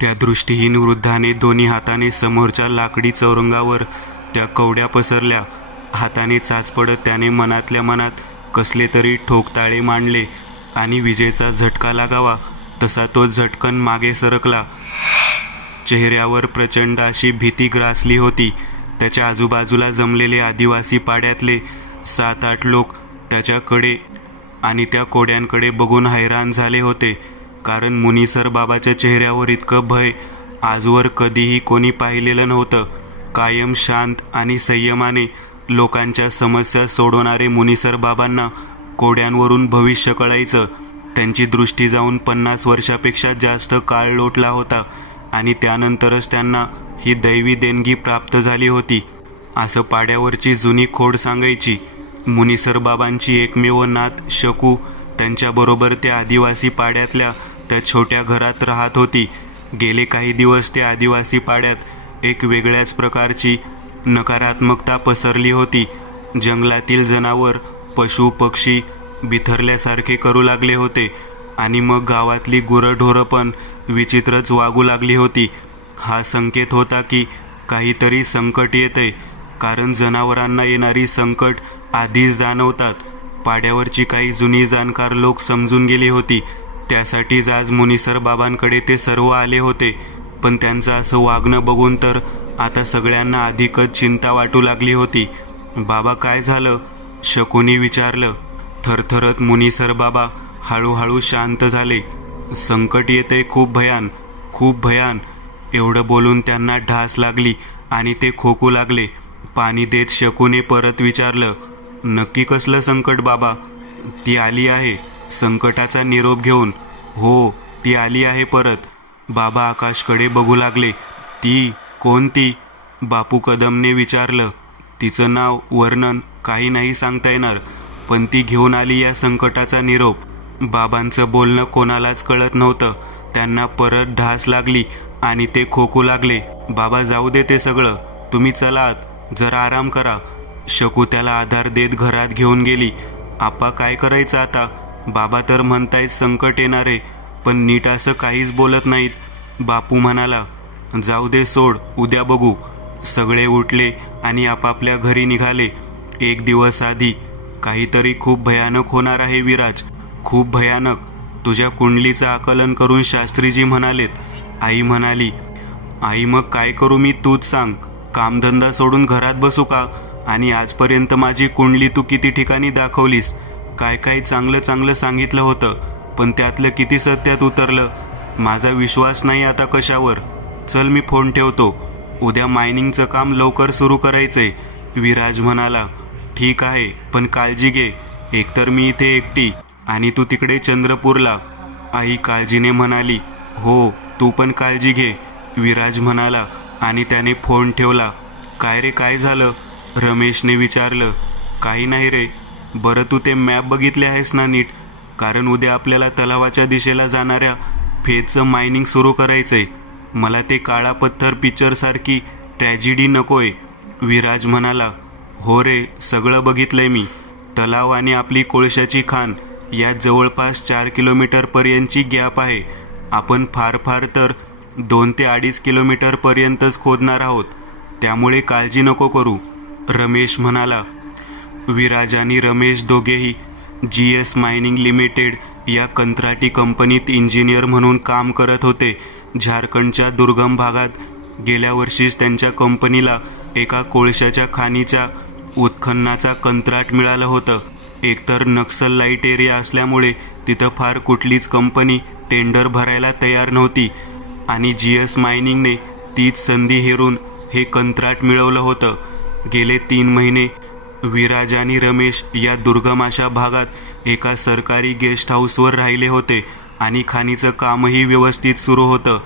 त्या दृष्टीहीन वृद्धाने दोन्ही हाताने समोरच्या लाकडी चौरंगावर त्या कवड्या पसरल्या. हाताने चाच पडत त्याने मनातल्या मनात कसले तरी ठोकताळे मांडले आणि विजेचा झटका लागावा तसा तो झटकन मागे सरकला. चेहऱ्यावर प्रचंड अशी भीती ग्रासली होती. त्याच्या आजूबाजूला जमलेले आदिवासी पाड्यातले 7-8 लोक त्याच्याकडे आणि त्या कोड्यांकडे बघून हैराण झाले होते, कारण मुनीसर बाबाच्या चेहऱ्यावर इतकं भय आजवर कधीही कोणी पाहिलेलं नव्हतं. कायम शांत आणि संयमाने लोकांच्या समस्या सोडवणारे मुनीसर बाबांना कोड्यांवरून भविष्य कळायचं. त्यांची दृष्टी जाऊन 50 वर्षापेक्षा जास्त काळ लोटला होता आणि त्यानंतरच त्यांना ही दैवी देणगी प्राप्त झाली होती, असं पाड्यावरची जुनी खोड सांगायची. मुनीसर बाबांची एकमेव नात शकू त्यांच्याबरोबर त्या आदिवासी पाड्यातल्या त्या छोट्या घरात राहत होती. गेले काही दिवस त्या आदिवासी पाड्यात एक वेगळ्याच प्रकारची नकारात्मकता पसरली होती. जंगलातील जनावर, पशु पक्षी बिथरल्यासारखे करू लागले होते आणि मग गावातली गुरंढोरं पण विचित्रच वागू लागली होती. हा संकेत होता की काहीतरी संकट येते, कारण जनावरांना येणारी संकट आधीच जाणवतात. पाड्यावरची काही जुनी जाणकार लोक समजून गेली होती. त्यासाठीच आज मुनीसर बाबांकडे ते सर्व आले होते. पण त्यांचं असं वागणं बघून तर आता सगळ्यांना अधिकच चिंता वाटू लागली होती. बाबा, काय झालं? शकूनी विचारलं. थरथरत मुनीसर बाबा हळूहळू शांत झाले. संकट येते, खूप भयान, खूप भयान. एवढं बोलून त्यांना ढास लागली आणि ते खोकू लागले. पाणी देत शकूने परत विचारलं, नक्की कसलं संकट बाबा? ती आली आहे संकटाचा निरोप घेऊन. हो, ती आली आहे परत. बाबा आकाशकडे बघू लागले. ती कोणती? बापू कदमने विचारलं. तिचं नाव, वर्णन काही नाही सांगता येणार, पण ती घेऊन आली या संकटाचा निरोप. बाबांचं बोलणं कोणालाच कळत नव्हतं. त्यांना परत ढास लागली आणि ते खोकू लागले. बाबा, जाऊ दे ते सगळं, तुम्ही चला आत, जरा आराम करा. शकू त्याला आधार देत घरात घेऊन गेली. आप्पा, काय करायचं आता? बाबा तर म्हणतायत संकट येणारे, पण नीट असं काहीच बोलत नाहीत. बापू म्हणाला, जाऊ दे, सोड, उद्या बघू. सगळे उठले आणि आपापल्या घरी निघाले. एक दिवस आधी, काहीतरी खूप भयानक होणार आहे विराज, खूप भयानक. तुझ्या कुंडलीचं आकलन करून शास्त्रीजी म्हणालेत. आई म्हणाली. आई, मग काय करू मी, तूच सांग. कामधंदा सोडून घरात बसू का? आणि आजपर्यंत माझी कुंडली तू किती ठिकाणी दाखवलीस, काय काय चांगलं चांगलं सांगितलं होतं, पण त्यातलं किती सत्यात उतरलं? माझा विश्वास नाही आता कशावर. चल, मी फोन ठेवतो. उद्या मायनिंगचं काम लवकर सुरू करायचंय. विराज म्हणाला. ठीक आहे, पण काळजी घे. एकतर मी इथे एकटी आणि तू तिकडे चंद्रपूरला. आई काळजीने म्हणाली. हो, तू पण काळजी घे, विराज म्हणाला आणि त्याने फोन ठेवला. काय रे, काय झालं? रमेशने विचारलं. काही नाही रे. बरं, तू ते मॅप बघितले आहेस ना नीट? कारण उद्या आपल्याला तलावाच्या दिशेला जाणाऱ्या फेजचं मायनिंग सुरू करायचंय. मला ते काळा पत्थर पिक्चरसारखी ट्रॅजेडी नकोय, विराज म्हणाला. हो रे, सगळं बघितलंय मी. तलाव आणि आपली कोळशाची खाण यात जवळपास 4 किलोमीटरपर्यंतची गॅप आहे. आपण फार फार तर 2 ते 2.5 किलोमीटरपर्यंतच खोदणार आहोत, त्यामुळे काळजी नको करू, रमेश म्हणाला. विराज आणि रमेश दोघेही GS मायनिंग लिमिटेड या कंत्राटी कंपनीत इंजिनियर म्हणून काम करत होते. झारखंडच्या दुर्गम भागात गेल्या वर्षीच त्यांच्या कंपनीला एका कोळशाच्या खाणीच्या उत्खननाचा कंत्राट मिळालं होतं. एकतर नक्सल लाईट एरिया असल्यामुळे तिथं फार कुठलीच कंपनी टेंडर भरायला तयार नव्हती आणि GS मायनिंगने तीच संधी हेरून हे कंत्राट मिळवलं होतं. गेले 3 महिने विराज आणि रमेश या दुर्गम अशा भागात एका सरकारी गेस्ट हाऊसवर राहिले होते आणि खाणीचं कामही व्यवस्थित सुरू होतं.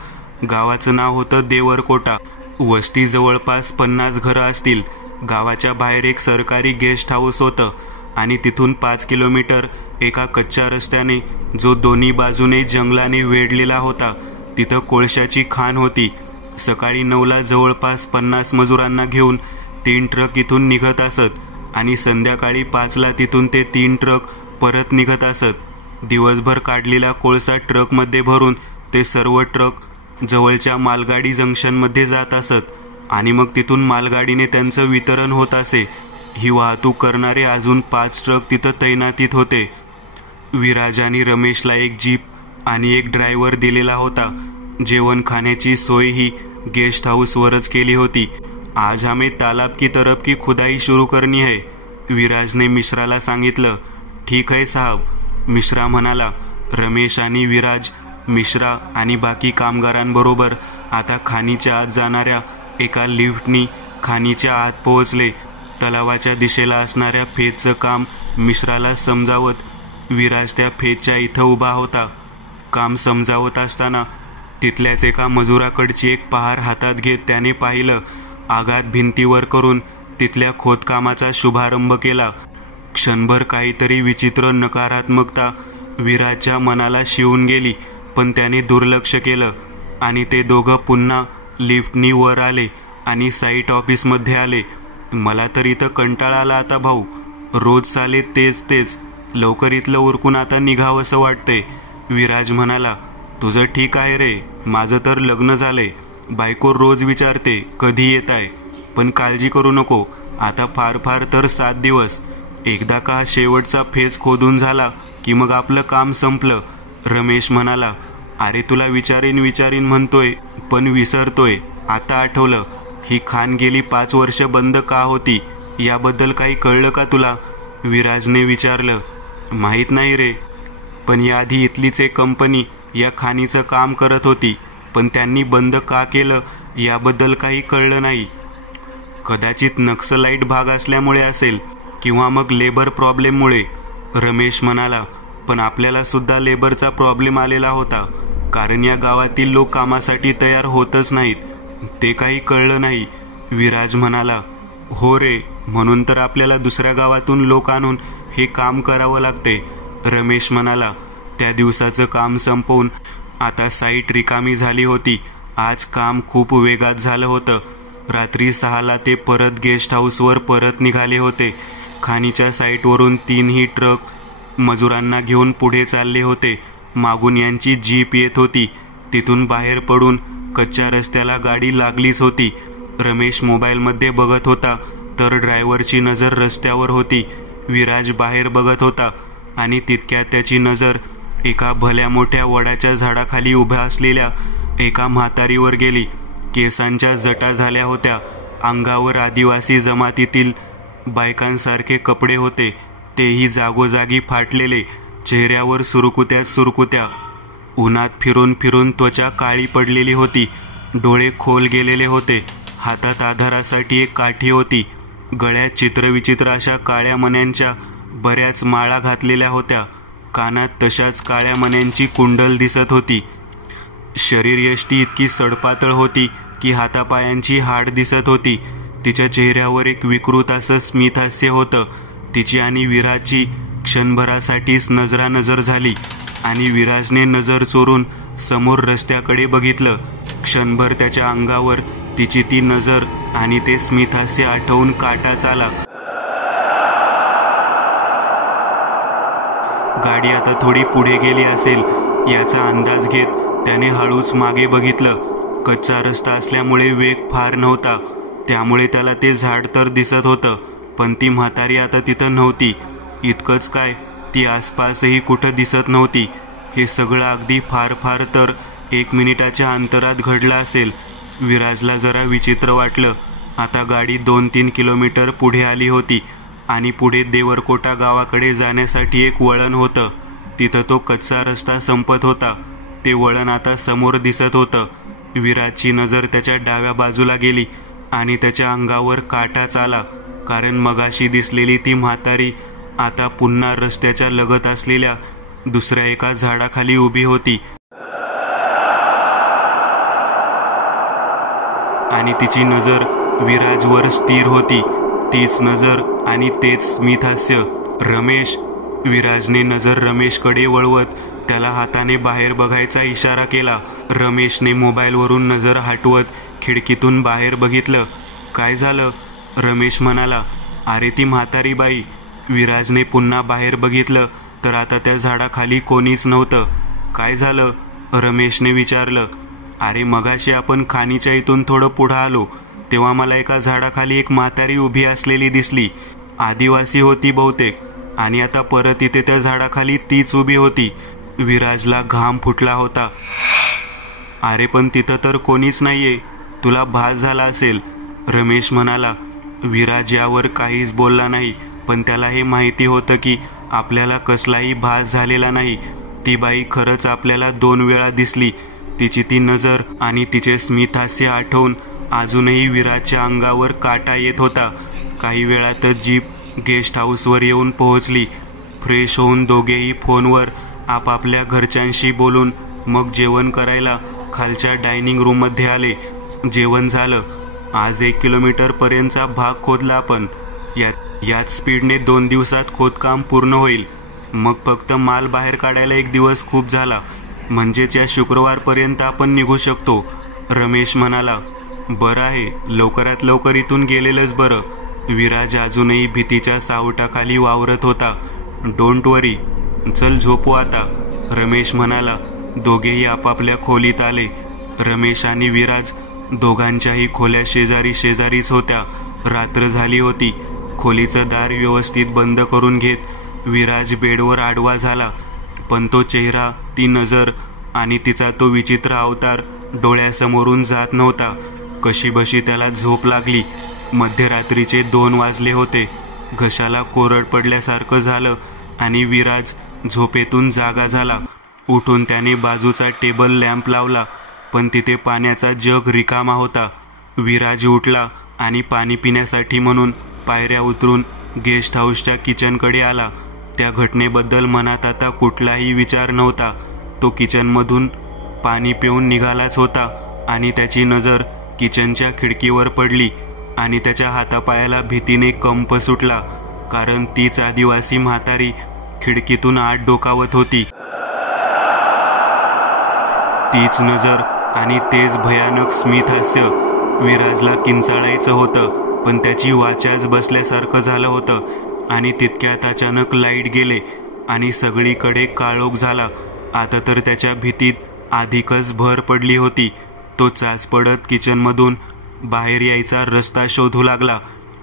गावाचं नाव होतं देवरकोटा. वस्ती जवळपास 50 घरं असतील. गावाच्या बाहेर एक सरकारी गेस्ट हाऊस होतं आणि तिथून 5 किलोमीटर एका कच्च्या रस्त्याने, जो दोन्ही बाजूने जंगलाने वेढलेला होता, तिथं कोळशाची खाण होती. सकाळी 9ला जवळपास 50 मजुरांना घेऊन 3 ट्रक इथून निघत असत आणि संध्याकाळी 5ला तिथून ते 3 ट्रक परत निघत असत. दिवसभर काढलेला कोळसा ट्रकमध्ये भरून ते सर्व ट्रक जवळच्या मालगाडी जंक्शनमध्ये जात असत आणि मग तिथून मालगाडीने त्यांचं वितरण होत असे. ही वाहतूक करणारे अजून 5 ट्रक तिथं तैनातीत होते. विराज आणि रमेशला एक जीप आणि एक ड्रायव्हर दिलेला होता. जेवण खाण्याची सोय ही गेस्ट हाऊसवरच केली होती. आज हमें तालाब की तरफ की खुदाई शुरू करनी है, विराजने मिश्राला सांगितलं. ठीक है साहब, मिश्रा म्हणाला. रमेश आणि विराज मिश्रा आणि बाकी कामगारांबरोबर आता खाणीच्या आत जाणाऱ्या एका लिफ्टनी खाणीच्या आत पोहोचले. तलावाच्या दिशेला असणाऱ्या फेजचं काम मिश्राला समजावत विराज त्या फेजच्या इथं उभा होता. काम समजावत असताना तिथल्याच एका मजुराकडची एक पहार हातात घेत त्याने पाहिलं. आघात भिंतीवर करून तिथल्या खोदकामाचा शुभारंभ केला. क्षणभर काहीतरी विचित्र नकारात्मकता विराजच्या मनाला शिवून गेली, पण त्याने दुर्लक्ष केलं आणि ते दोघं पुन्हा लिफ्टनी वर आले आणि साईट ऑफिसमध्ये आले. मला तर इथं कंटाळा आला आता भाऊ, रोज चाले तेच लवकर इथलं उरकून आता निघावंसं वाटतंय, विराज म्हणाला. तुझं ठीक आहे रे, माझं तर लग्न झालंय. बायको रोज विचारते कधी येत आहे, पण काळजी करू नको, आता फार तर 7 दिवस. एकदा का शेवटचा फेज खोदून झाला की मग आपलं काम संपलं, रमेश म्हणाला. अरे तुला विचारीन म्हणतोय पण विसरतोय. आता आठवलं, ही खाण गेली 5 वर्ष बंद का होती, याबद्दल काही कळलं का तुला, विराजने विचारलं. माहीत नाही रे, पण याआधी इथलीच एक कंपनी या खाणीचं काम करत होती, पण त्यांनी बंद का केलं याबद्दल काही कळलं नाही. कदाचित नक्सलाईट भाग असल्यामुळे असेल किंवा मग लेबर प्रॉब्लेममुळे, रमेश म्हणाला. पण आपल्याला सुद्धा लेबरचा प्रॉब्लेम आलेला होता, कारण या गावातील लोक कामासाठी तयार होतच नाहीत. ते काही कळलं नाही, विराज म्हणाला. हो रे, म्हणून तर आपल्याला दुसऱ्या गावातून लोक आणून हे काम करावं लागते, रमेश म्हणाला. त्या दिवसाचं काम संपवून आता साईट रिकामी झाली होती. आज काम खूप वेगात झालं होतं. रात्री 6ला ते परत गेस्ट हाऊसवर परत निघाले होते. खाणीच्या साईटवरून 3ही ट्रक मजुरांना घेऊन पुढे चालले होते. मागून यांची जीप येत होती. तिथून बाहेर पडून कच्च्या रस्त्याला गाडी लागलीच होती. रमेश मोबाईलमध्ये बघत होता तर ड्रायव्हरची नजर रस्त्यावर होती. विराज बाहेर बघत होता आणि तितक्यात त्याची नजर एका भल्या मोठ्या वडाच्या झाडाखाली उभ्या असलेल्या एका म्हातारीवर गेली. केसांच्या जटा झाल्या होत्या. अंगावर आदिवासी जमातीतील बायकांसारखे कपडे होते, तेही जागोजागी फाटलेले. चेहऱ्यावर सुरकुत्या. उन्हात फिरून त्वचा काळी पडलेली होती. डोळे खोल गेलेले होते. हातात आधारासाठी एक काठी होती. गळ्यात चित्रविचित्र अशा काळ्या मण्यांच्या बऱ्याच माळा घातलेल्या होत्या. कानात तशाच काळ्या मण्यांची कुंडल दिसत होती. शरीरयष्टी इतकी सडपातळ होती की हातापायांची हाड दिसत होती. तिच्या चेहऱ्यावर एक विकृत असं स्मितहास्य होतं. तिची आणि विराजची क्षणभरासाठीच नजरानजर झाली आणि विराजने नजर चोरून समोर रस्त्याकडे बघितलं. क्षणभर त्याच्या अंगावर तिची ती नजर आणि ते स्मितहास्य आठवून काटाच आला. गाडी आता थोडी पुढे गेली असेल याचा अंदाज घेत त्याने हळूच मागे बघितलं. कच्चा रस्ता असल्यामुळे वेग फार नव्हता, त्यामुळे त्याला ते झाड तर दिसत होतं, पण ती म्हातारी आता तिथं नव्हती. इतकंच काय, ती आसपासही कुठं दिसत नव्हती. हे सगळं अगदी फार तर 1 मिनिटाच्या अंतरात घडलं असेल. विराजला जरा विचित्र वाटलं. आता गाडी 2-3 किलोमीटर पुढे आली होती आणि पुढे देवरकोटा गावाकडे जाण्यासाठी एक वळण होतं. तिथं तो कच्चा रस्ता संपत होता. ते वळण आता समोर दिसत होतं. विराजची नजर त्याच्या डाव्या बाजूला गेली आणि त्याच्या अंगावर काटाच आला, कारण मगाशी दिसलेली ती म्हातारी आता पुन्हा रस्त्याच्या लगत असलेल्या दुसऱ्या एका झाडाखाली उभी होती आणि तिची नजर विराजवर स्थिर होती. तीच नजर आणि तेच स्मितहास्य. रमेश, विराजने नजर रमेशकडे वळवत त्याला हाताने बाहेर बघायचा इशारा केला. रमेशने मोबाईलवरून नजर हटवत खिडकीतून बाहेर बघितलं. काय झालं, रमेश म्हणाला. अरे ती म्हातारी बाई. विराजने पुन्हा बाहेर बघितलं तर आता त्या झाडाखाली कोणीच नव्हतं. काय झालं, रमेशने विचारलं. अरे मगाशी आपण खाणीच्या इथून थोडं पुढं आलो तेव्हा मला एका झाडाखाली एक म्हातारी उभी असलेली दिसली. आदिवासी होती बहुतेक, आणि आता परत इथे त्या झाडाखाली तीच उभी होती. विराजला घाम फुटला होता. अरे पण तिथं तर कोणीच नाहीये, तुला भास झाला असेल, रमेश म्हणाला. विराज यावर काहीच बोलला नाही, पण त्याला हे माहिती होतं की आपल्याला कसलाही भास झालेला नाही. ती बाई खरंच आपल्याला 2 वेळा दिसली. तिची ती नजर आणि तिचे स्मितहास्य आठवून अजूनही विराजच्या अंगावर काटा येत होता. काही वेळातच जीप गेस्ट हाऊसवर येऊन पोहोचली. फ्रेश होऊन दोघेही फोनवर आपापल्या घरच्यांशी बोलून मग जेवण करायला खालच्या डायनिंग रूममध्ये आले. जेवण झालं. आज 1 किलोमीटरपर्यंतचा भाग खोदला आपण. याच स्पीडने 2 दिवसात खोदकाम पूर्ण होईल. मग फक्त माल बाहेर काढायला 1 दिवस खूप झाला. म्हणजेच या शुक्रवारपर्यंत आपण निघू शकतो, रमेश म्हणाला. बरं आहे, लवकरात लवकर इथून गेलेलंच बरं. विराज अजूनही भीतीच्या सावटाखाली वावरत होता. डोंट वरी, चल झोपू आता, रमेश म्हणाला. दोघेही आपापल्या खोलीत आले. रमेश आणि विराज दोघांच्याही खोल्या शेजारी शेजारीच होत्या. रात्र झाली होती. खोलीचं दार व्यवस्थित बंद करून घेत विराज बेडवर आडवा झाला. पण तो चेहरा, ती नजर आणि तिचा तो विचित्र अवतार डोळ्यासमोरून जात नव्हता. कशीबशी त्याला झोप लागली. मध्यरात्रीचे 2 वाजले होते. घशाला कोरड पडल्यासारखं झालं आणि विराज झोपेतून जागा झाला. उठून त्याने बाजूचा टेबल लॅम्प लावला, पण तिथे पाण्याचा जग रिकामा होता. विराज उठला आणि पाणी पिण्यासाठी म्हणून पायऱ्या उतरून गेस्ट हाऊसच्या किचनकडे आला. त्या घटनेबद्दल मनात आता कुठलाही विचार नव्हता. तो किचनमधून पाणी पिऊन निघालाच होता आणि त्याची नजर किचनच्या खिडकीवर पडली आणि त्याच्या हातापायाला भीतीने कंप सुटला, कारण तीच आदिवासी म्हातारी खिडकीतून आत डोकावत होती. तीच नजर आणि तेच भयानक स्मितहास्य. विराजला किंचाळायचं होतं, पण त्याची वाचाच बसल्यासारखं झालं होतं. आणि तितक्यात अचानक लाईट गेले आणि सगळीकडे काळोख झाला. आता तर त्याच्या भीतीत अधिकच भर पडली होती. तो चाच पडत किचनमधून बाहेर यायचा रस्ता शोधू लागला.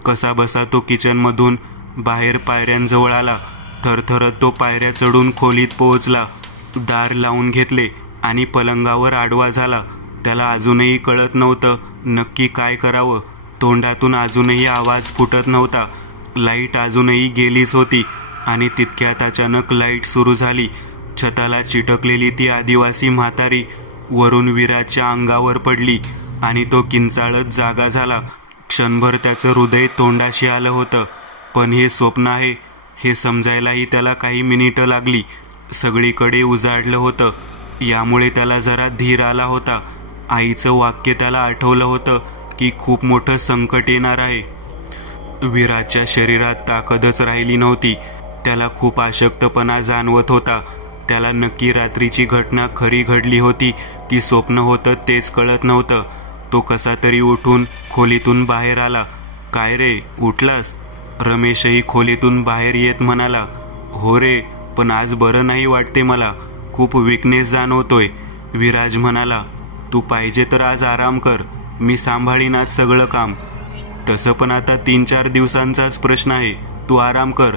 कसा बसा तो किचनमधून बाहेर पायऱ्यांजवळ आला. थरथरत तो पायऱ्या चढून खोलीत पोहोचला. दार लावून घेतले आणि पलंगावर आडवा झाला. त्याला अजूनही कळत नव्हतं नक्की काय करावं. तोंडातून अजूनही आवाज फुटत नव्हता. लाईट अजूनही गेलीच होती आणि तितक्यात अचानक लाईट सुरू झाली. छताला चिटकलेली ती आदिवासी म्हातारी वरून विराजच्या अंगावर पडली आणि तो किंचाळत जागा झाला. क्षणभर त्याचं हृदय तोंडाशी आलं होतं. पण हे स्वप्न आहे हे समजायलाही त्याला काही मिनिटं लागली. सगळीकडे उजाडलं होतं, यामुळे त्याला जरा धीर आला होता. आईचं वाक्य त्याला आठवलं होतं की खूप मोठं संकट येणार आहे. विराजच्या शरीरात ताकदच राहिली नव्हती. त्याला खूप अशक्तपणा जाणवत होता. त्याला नक्की रात्रीची घटना खरी घडली होती की स्वप्न होतं तेच कळत नव्हतं. तो कसा तरी उठून खोलीतून बाहेर आला. काय रे, उठलास? रमेशही खोलीतून बाहेर येत म्हणाला. हो रे, पण आज बरं नाही वाटते मला, खूप विकनेस जाणवतोय, विराज म्हणाला. तू पाहिजे तर आज आराम कर, मी सांभाळीन आज सगळं काम. तसं पण आता 3-4 दिवसांचाच प्रश्न आहे, तू आराम कर,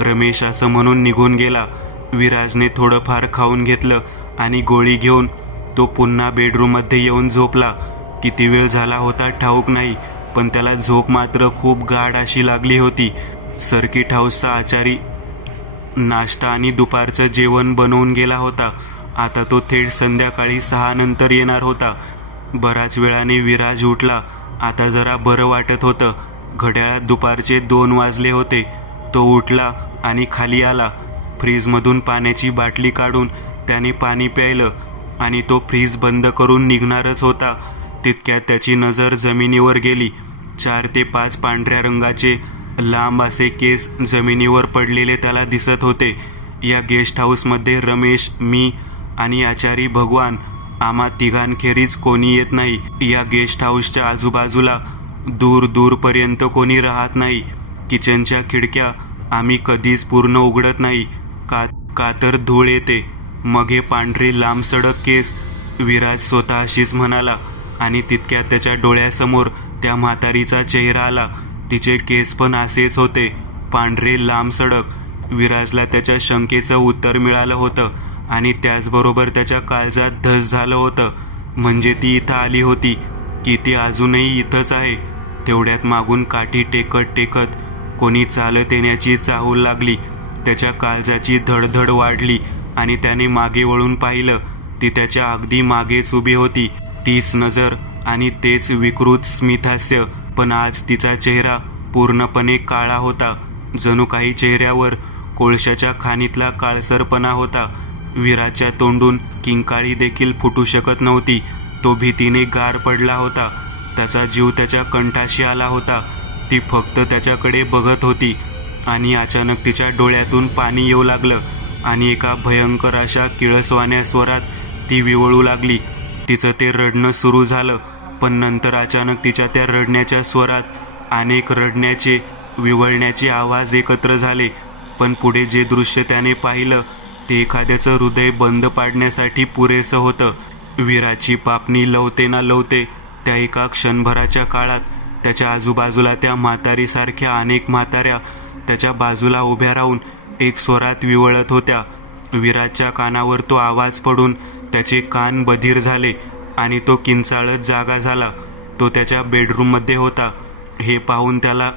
रमेश असं म्हणून निघून गेला. विराजने थोडंफार खाऊन घेतलं आणि गोळी घेऊन तो पुन्हा बेडरूममध्ये येऊन झोपला. किती वेळ झाला होता ठाऊक नाही, पण त्याला झोप मात्र खूप गाढ अशी लागली होती. सर्किट हाऊसचा आचारी नाश्ता आणि दुपारचं जेवण बनवून गेला होता. आता तो थेट संध्याकाळी 6 नंतर येणार होता. बराच वेळाने विराज उठला. आता जरा बरं वाटत होतं. घड्याळात दुपारचे 2 वाजले होते. तो उठला आणि खाली आला. फ्रीजमधून पाण्याची बाटली काढून त्याने पाणी प्यायलं आणि तो फ्रीज बंद करून निघणारच होता. तितक्यात त्याची नजर जमिनीवर गेली. 4 ते 5 पांढऱ्या रंगाचे लांब असे केस जमिनीवर पडलेले त्याला दिसत होते. या गेस्ट हाऊसमध्ये रमेश, मी आणि आचारी भगवान, आम्हा तिघांखेरीज कोणी येत नाही. या गेस्ट हाऊसच्या आजूबाजूला दूर दूरपर्यंत कोणी राहत नाही. किचनच्या खिडक्या आम्ही कधीच पूर्ण उघडत नाही, का तर धूळ येते. मग हे पांढरे लांब सडक केस विराज स्वतःशीच म्हणाला. आणि तितक्यात त्याच्या डोळ्यासमोर त्या म्हातारीचा चेहरा आला. तिचे केस पण असेच होते, पांढरे लांब सडक. विराजला त्याच्या शंकेचं उत्तर मिळालं होतं आणि त्याचबरोबर त्याच्या काळजात धस झालं होतं. म्हणजे ती इथं आली होती की ती अजूनही इथंच आहे. तेवढ्यात मागून काठी टेकत टेकत कोणी चालत येण्याची चाहूल लागली. त्याच्या काळजाची धडधड वाढली आणि त्याने मागे वळून पाहिलं. ती त्याच्या अगदी मागेच उभी होती. तीच नजर आणि तेच विकृत स्मितहास्य, पण आज तिचा चेहरा पूर्णपणे काळा होता. जणू काही चेहऱ्यावर कोळशाच्या खाणीतला काळसरपणा होता. विराजच्या तोंडून किंकाळी देखील फुटू शकत नव्हती. तो भीतीने गार पडला होता. त्याचा जीव त्याच्या कंठाशी आला होता. ती फक्त त्याच्याकडे बघत होती आणि अचानक तिच्या डोळ्यातून पाणी येऊ लागलं आणि एका भयंकर अशा किळसवाण्या स्वरात ती विवळू लागली. तिचं ते रडणं सुरू झालं, पण नंतर अचानक तिच्या त्या रडण्याच्या स्वरात अनेक रडण्याचे, विवळण्याचे आवाज एकत्र झाले. पण पुढे जे दृश्य त्याने पाहिलं ते एखाद्याचं हृदय बंद पाडण्यासाठी पुरेसं होतं. विराजची पापणी लवते ना लवते त्या एका क्षणभराच्या काळात त्याच्या आजूबाजूला त्या म्हातारीसारख्या अनेक म्हाताऱ्या त्याच्या बाजूला उभ्या राहून एक स्वरात विवळत होत्या. विराजच्या कानावर तो आवाज पडून त्याचे कान बधीर झाले आणि तो किंचाळत जागा झाला. तो त्याच्या बेडरूममध्ये होता. हे पाहून त्याला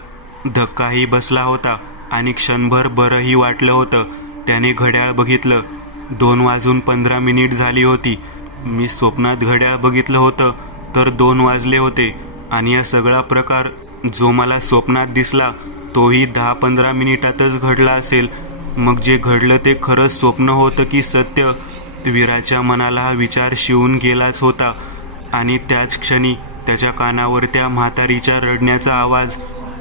धक्काही बसला होता आणि क्षणभर बरंही वाटलं होतं. त्याने घड्याळ बघितलं. 2:15 झाली होती. मी स्वप्नात घड्याळ बघितलं होतं तर 2 वाजले होते आणि हा सगळा प्रकार जो मला स्वप्नात दिसला तोही 10-15 मिनिटातच घडला असेल. मग जे घडलं ते खरंच स्वप्न होतं की सत्य? विराजच्या मनाला हा विचार शिवून गेलाच होता आणि त्याच क्षणी त्याच्या कानावर त्या म्हातारीच्या रडण्याचा आवाज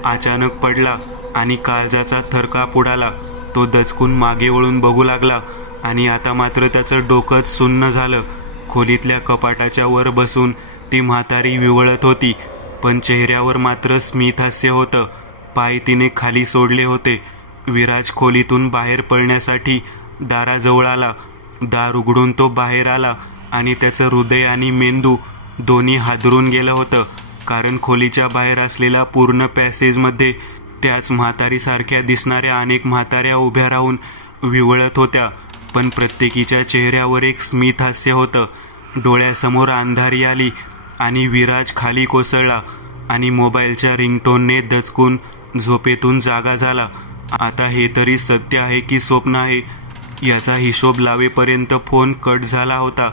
अचानक पडला आणि काळजाचा थरकाप उडाला. तो दचकून मागे वळून बघू लागला आणि आता मात्र त्याचं डोकंच सुन्न झालं. खोलीतल्या कपाटाच्या वर बसून ती म्हातारी विवळत होती, पण चेहऱ्यावर मात्र स्मितहास्य होतं. पाय तिने खाली सोडले होते. विराज खोलीतून बाहेर पळण्यासाठी दाराजवळ आला. दार उघडून तो बाहेर आला आणि त्याचं हृदय आणि मेंदू दोन्ही हादरून गेलं होतं, कारण खोलीच्या बाहेर असलेल्या पूर्ण पॅसेजमध्ये त्याच म्हातारीसारख्या दिसणाऱ्या अनेक म्हाताऱ्या उभ्या राहून विवळत होत्या, पण प्रत्येकीच्या चेहऱ्यावर एक स्मितहास्य होतं. डोळ्यासमोर अंधारी आली आणि विराज खाली कोसळला आणि मोबाईलच्या रिंगटोनने दचकून झोपेतून जागा झाला. आता हे तरी सत्य आहे की स्वप्न आहे याचा हिशोब लावेपर्यंत फोन कट झाला होता.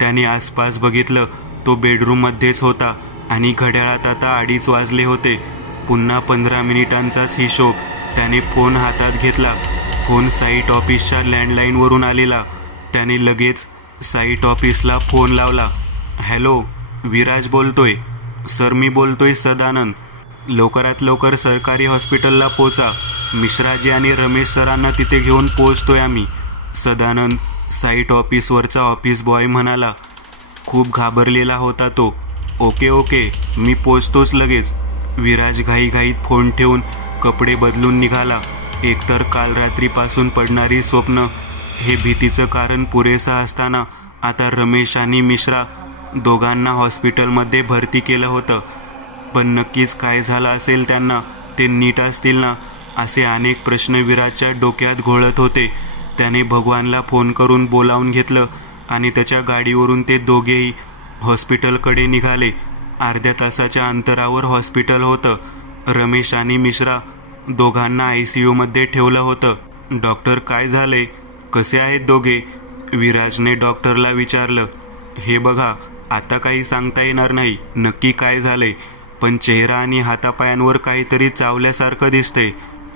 त्याने आसपास बघितलं. तो बेडरूममध्येच होता आणि घड्याळात आता 2:30 वाजले होते. पुन्हा 15 मिनिटांचाच हिशोब. त्याने फोन हातात घेतला. फोन साईट ऑफिसच्या लँडलाईनवरून आलेला. त्याने लगेच साईट ऑफिसला फोन लावला. हॅलो, विराज बोलतोय. सर, मी बोलतोय सदानंद. लवकरात लवकर सरकारी हॉस्पिटलला पोचा. मिश्राजी आणि रमेश सरांना तिथे घेऊन पोचतोय आम्ही. सदानंद, साईट ऑफिसवरचा ऑफिस बॉय म्हणाला. खूप घाबरलेला होता तो. ओके ओके, मी पोचतोच लगेच. विराज घाईघाईत फोन ठेवून कपडे बदलून निघाला. एकतर काल रात्रीपासून पडणारी स्वप्न हे भीतीचं कारण पुरेसं असताना आता रमेश आणि मिश्रा दोघांना हॉस्पिटलमध्ये भरती केलं होतं. पण नक्कीच काय झालं असेल त्यांना? ते नीट असतील ना? असे अनेक प्रश्न विराजच्या डोक्यात घोळत होते. त्याने भगवानला फोन करून बोलावून घेतलं आणि त्याच्या गाडीवरून ते दोघेही हॉस्पिटलकडे निघाले. अर्ध्या तासाच्या अंतरावर हॉस्पिटल होतं. रमेश आणि मिश्रा दोघांना ICUमध्ये ठेवलं होतं. डॉक्टर, काय झाले? कसे आहेत दोघे? विराजने डॉक्टरला विचारलं. हे बघा, आता काही सांगता येणार नाही नक्की काय झाले, पण चेहरा आणि हातापायांवर काहीतरी चावल्यासारखं दिसतंय.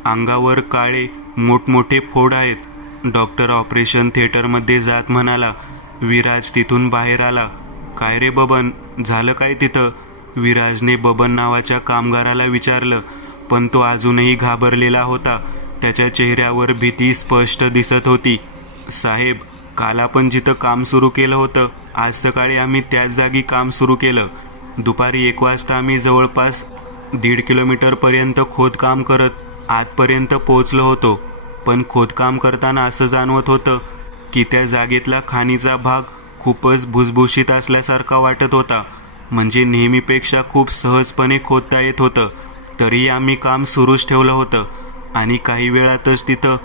अंगावर काळे मोठमोठे फोड आहेत. डॉक्टर ऑपरेशन थिएटरमध्ये जात म्हणाला. विराज तिथून बाहेर आला. काय रे बबन, झालं काय तिथं? विराजने बबन नावाच्या कामगाराला विचारलं, पण तो अजूनही घाबरलेला होता. त्याच्या चेहऱ्यावर भीती स्पष्ट दिसत होती. साहेब, काल आपण जिथं काम सुरू केलं होतं आज सकाळी आम्ही त्याच जागी काम सुरू केलं. दुपारी 1 वाजता आम्ही जवळपास 1.5 किलोमीटरपर्यंत खोदकाम करत आतपर्यंत पोहोचलो होतो. पण खोदकाम करताना असं जाणवत होतं की त्या जागेतला खाणीचा भाग खूपच भुसभुशीत असल्यासारखा वाटत होता. म्हणजे नेहमीपेक्षा खूप सहजपणे खोदता येत होतं. तरी आम्ही काम सुरूच ठेवलं होतं आणि काही वेळातच तिथं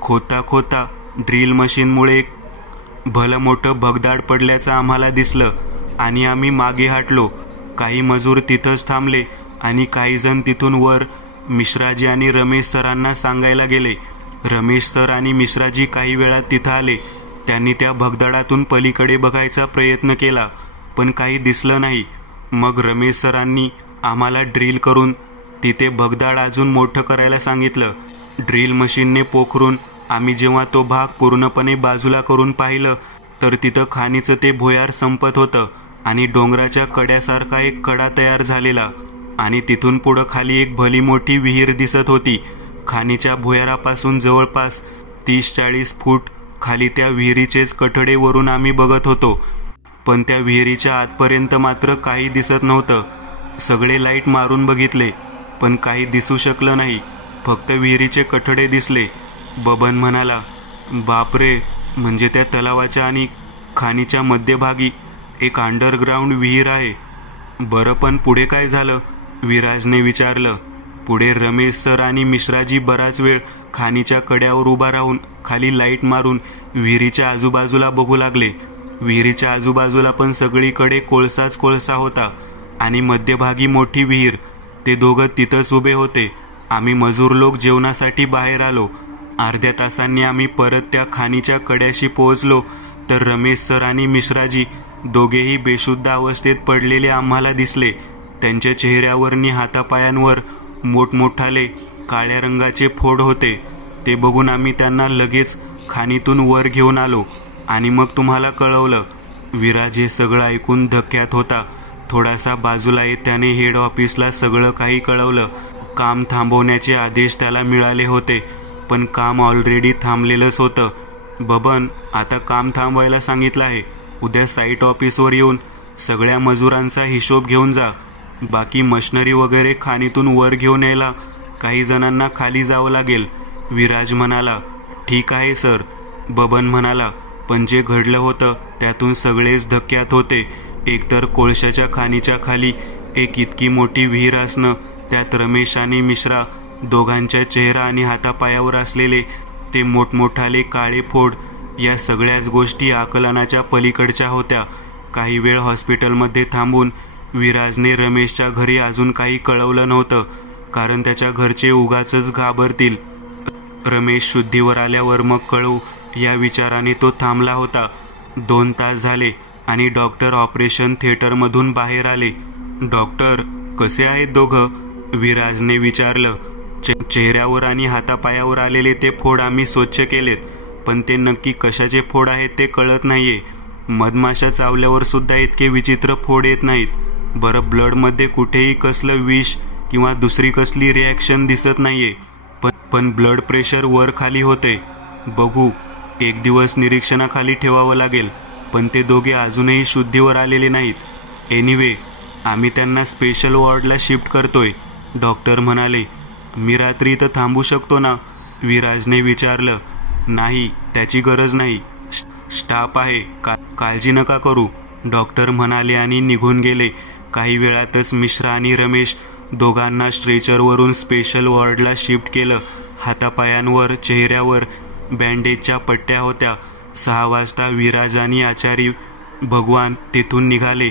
खोदता खोदता ड्रिल मशीनमुळे एक भलं मोठं भगदाड पडल्याचं आम्हाला दिसलं आणि आम्ही मागे हटलो. काही मजूर तिथंच थांबले आणि काही जण तिथून वर मिश्राजी आणि रमेश सरांना सांगायला गेले. रमेश सर आणि मिश्राजी काही वेळात तिथं आले. त्यांनी त्या भगदाडातून पलीकडे बघायचा प्रयत्न केला, पण काही दिसलं नाही. मग रमेश सरांनी आम्हाला ड्रिल करून तिथे भगदाड अजून मोठं करायला सांगितलं. ड्रिल मशीनने पोखरून आम्ही जेव्हा तो भाग पूर्णपणे बाजूला करून पाहिलं तर तिथं खाणीचं ते भुयार संपत होतं आणि डोंगराच्या कड्यासारखा एक कडा तयार झालेला आणि तिथून पुढं खाली एक भली मोठी विहीर दिसत होती. खाणीच्या भुयारापासून जवळपास 30-40 फूट खाली त्या विहिरीचेच कठडे वरून आम्ही बघत होतो. पण त्या विहिरीच्या आतपर्यंत मात्र काही दिसत नव्हतं. सगळे लाईट मारून बघितले पण काही दिसू शकलं नाही. फक्त विहिरीचे कठडे दिसले. बबन म्हणाला, बापरे, म्हणजे त्या तलावाच्या आणि खाणीच्या मध्यभागी एक अंडरग्राऊंड विहीर आहे. बरं, पण पुढे काय झालं? विराजने विचारलं. पुढे रमेश सर आणि मिश्राजी बराच वेळ खाणीच्या कड्यावर उभा राहून खाली लाईट मारून विहिरीच्या आजूबाजूला बघू लागले. विहिरीच्या आजूबाजूला पण सगळीकडे कोळसाच कोळसा होता आणि मध्यभागी मोठी विहीर. ते दोघं तिथंच उभे होते. आम्ही मजूर लोक जेवणासाठी बाहेर आलो. अर्ध्या तासांनी आम्ही परत त्या खाणीच्या कड्याशी पोहोचलो तर रमेश सर आणि मिश्राजी दोघेही बेशुद्ध अवस्थेत पडलेले आम्हाला दिसले. त्यांच्या चेहऱ्यावरनी हातापायांवर मोठमोठाले काळ्या रंगाचे फोड होते. ते बघून आम्ही त्यांना लगेच खाणीतून वर घेऊन आलो आणि मग तुम्हाला कळवलं. विराज हे सगळं ऐकून धक्क्यात होता. थोडासा बाजूला येत त्याने हेड ऑफिसला सगळं काही कळवलं. काम थांबवण्याचे आदेश त्याला मिळाले होते, पण काम ऑलरेडी थांबलेलंच होतं. बबन, आता काम थांबवायला सांगितलं आहे. उद्या साईट ऑफिसवर येऊन सगळ्या मजुरांचा हिशोब घेऊन जा. बाकी मशिनरी वगैरे खाणीतून वर घेऊन यायला काही जणांना खाली जावं लागेल. विराज म्हणाला, ठीक आहे सर. बबन म्हणाला, पण जे घडलं होतं त्यातून सगळेच धक्क्यात होते. एकतर कोळशाच्या खाणीच्या खाली एक इतकी मोठी विहीर असणं, त्यात रमेश आणि मिश्रा दोघांच्या चेहरा आणि हातापायावर असलेले ते मोठमोठाले काळे फोड, या सगळ्याच गोष्टी आकलनाच्या पलीकडच्या होत्या. काही वेळ हॉस्पिटलमध्ये थांबून विराजने रमेशच्या घरी अजून काही कळवलं नव्हतं, कारण त्याच्या घरचे उगाचच घाबरतील. रमेश शुद्धीवर आल्यावर मग कळवू या विचाराने तो थांबला होता. 2 तास झाले आणि डॉक्टर ऑपरेशन थिएटरमधून बाहेर आले. डॉक्टर, कसे आहेत दोघं? विराजने विचारलं. चेहऱ्यावर आणि हातापायावर आलेले ते फोड आम्ही स्वच्छ केलेत, पण ते नक्की कशाचे फोड आहेत ते कळत नाहीये. मधमाशा चावल्यावर सुद्धा इतके विचित्र फोड येत नाहीत. बरं, ब्लडमध्ये कुठेही कसलं विष किंवा दुसरी कसली रिॲक्शन दिसत नाहीये, पण ब्लड प्रेशर वर खाली होते. बघू, एक दिवस निरीक्षणाखाली ठेवावं लागेल, पण ते दोघे अजूनही शुद्धीवर आलेले नाहीत. एनिवे, आम्ही त्यांना स्पेशल वॉर्डला शिफ्ट करतोय. डॉक्टर म्हणाले. मी रात्री इथं थांबू शकतो ना? विराजने विचारलं. नाही, त्याची गरज नाही. स्टाफ आहे, काळजी नका करू, डॉक्टर म्हणाले आणि निघून गेले. काही वेळातच मिश्रा आणि रमेश दोघांना स्ट्रेचरवरून स्पेशल वॉर्डला शिफ्ट केलं. हातापायांवर, चेहऱ्यावर बँडेजच्या पट्ट्या होत्या. 6 वाजता विराज आणि आचारी भगवान तिथून निघाले,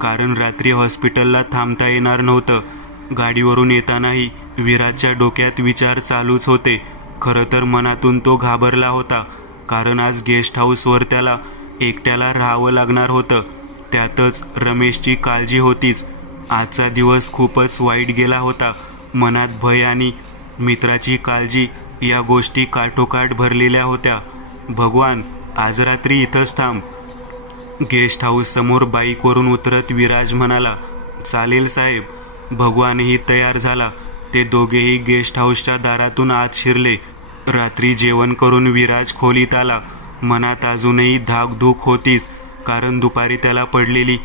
कारण रात्री हॉस्पिटलला थांबता येणार नव्हतं. गाडीवरून येतानाही विराजच्या डोक्यात विचार चालूच होते. खरं तर मनातून तो घाबरला होता, कारण आज गेस्ट हाऊसवर त्याला एकट्याला राहावं लागणार होतं. त्यातच रमेशची काळजी होतीच. आजचा दिवस खूपच वाईट गेला होता. मनात भय आणि मित्राची काळजी या गोष्टी काठोकाठ भरलेल्या होत्या. भगवान, आज रात्री इथंच थांब. गेस्ट हाऊस समोर बाईकवरून उतरत विराज म्हणाला. चालेल साहेब. भगवानही तयार झाला. ते दोघेही गेस्ट हाऊसच्या दारातून आत शिरले. रात्री जेवण करून विराज खोलीत आला. मनात अजूनही धाकधूक होतीच, कारण दुपारी त्याला पडलेली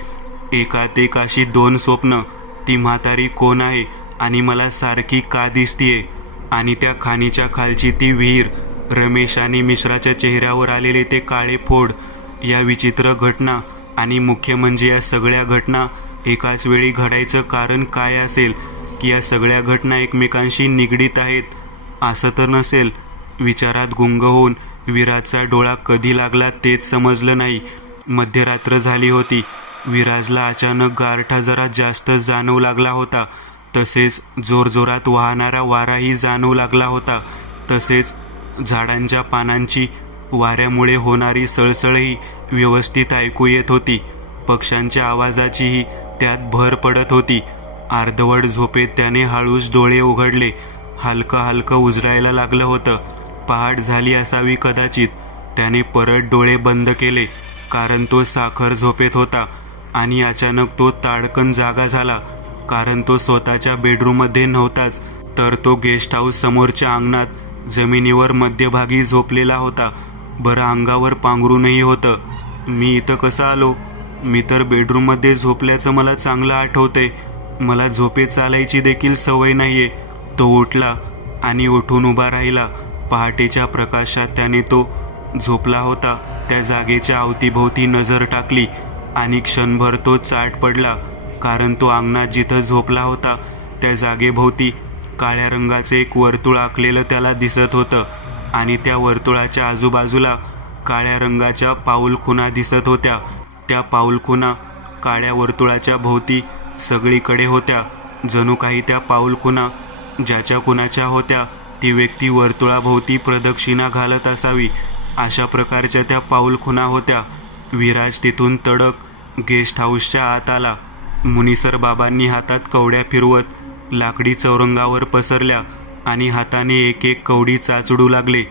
एकात एक अशी 2 स्वप्न. ती म्हातारी कोण आहे आणि मला सारखी का दिसतीये, आणि त्या खाणीच्या खालची ती विहीर, रमेश आणि मिश्राच्या चेहऱ्यावर आलेले ते काळे फोड. या विचित्र घटना आणि मुख्य म्हणजे या सगळ्या घटना एकाच वेळी घडायचं कारण काय असेल की या सगळ्या घटना एकमेकांशी निगडीत आहेत? असं तर नसेल? विचारात गुंग होऊन विराजचा डोळा कधी लागला तेच समजलं नाही. मध्यरात्र झाली होती. विराजला अचानक गारठा जरा जास्तच जाणवू लागला होता. तसेच जोरजोरात वाहणारा वाराही जाणवू लागला होता. तसेच झाडांच्या पानांची वाऱ्यामुळे होणारी सळसळही व्यवस्थित ऐकू येत होती. पक्ष्यांच्या आवाजाचीही त्यात भर पडत होती. अर्धवट झोपेत त्याने हळूच डोळे उघडले. हलकं हलकं उजरायला लागलं होतं. पहाट झाली असावी कदाचित. त्याने परत डोळे बंद केले कारण तो साखर झोपेत होता. आणि अचानक तो ताडकन जागा झाला कारण तो स्वतःच्या बेडरूममध्ये नव्हताच, तर तो गेस्ट हाऊस समोरच्या अंगणात जमिनीवर मध्यभागी झोपलेला होता. बरं, अंगावर पांघरूनही होतं. मी इथं कसं आलो? मी तर बेडरूममध्ये झोपल्याचं मला चांगलं आठवतंय. मला झोपेत चालायची देखील सवय नाहीये. तो उठला आणि उठून उभा राहिला. पहाटेच्या प्रकाशात त्याने तो झोपला होता त्या जागेच्या अवतीभोवती नजर टाकली आणि क्षणभर तो चाट पडला कारण तो अंगणात जिथं झोपला होता त्या जागेभोवती काळ्या रंगाचे एक वर्तुळ आखलेलं त्याला दिसत होतं आणि त्या वर्तुळाच्या आजूबाजूला काळ्या रंगाच्या पाऊलखुणा दिसत होत्या. त्या पाऊलखुणा काळ्या वर्तुळाच्या भोवती सगळीकडे होत्या. जणू काही त्या पाऊलखुणा ज्याच्या कुणाच्या होत्या ती व्यक्ती वर्तुळाभोवती प्रदक्षिणा घालत असावी अशा प्रकारच्या त्या पाऊलखुणा होत्या. विराज तिथून तडक गेस्ट हाऊसच्या आत आला. मुनिसर बाबांनी हातात कवड्या फिरवत लाकडी चौरंगावर पसरल्या आणि हाताने एक एक कवडी चाचडू लागले.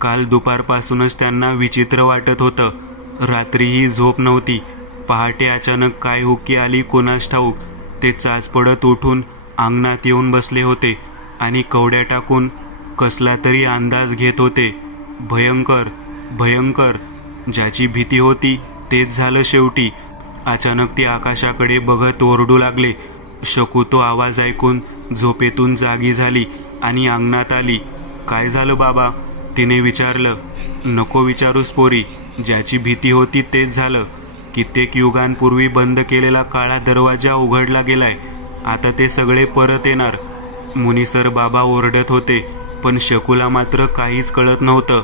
काल दुपारपासूनच त्यांना विचित्र वाटत होतं. रात्रीही झोप नव्हती. पहाटे अचानक काय हुकी आली कोणास ठाऊक. ते चाच पडत उठून अंगणात येऊन बसले होते आणि कवड्या टाकून कसला तरी अंदाज घेत होते. भयंकर, भयंकर. ज्याची भीती होती तेच झालं शेवटी. अचानक ती आकाशाकडे बघत ओरडू लागले. शकू तो आवाज ऐकून झोपेतून जागी झाली आणि अंगणात आली. काय झालं बाबा? तिने विचारलं. नको विचारूस पोरी. ज्याची भीती होती तेच झालं. कित्येक युगांपूर्वी बंद केलेला काळा दरवाजा उघडला गेलाय. आता ते सगळे परत येणार. मुनिसर बाबा ओरडत होते पण शकूला मात्र काहीच कळत नव्हतं.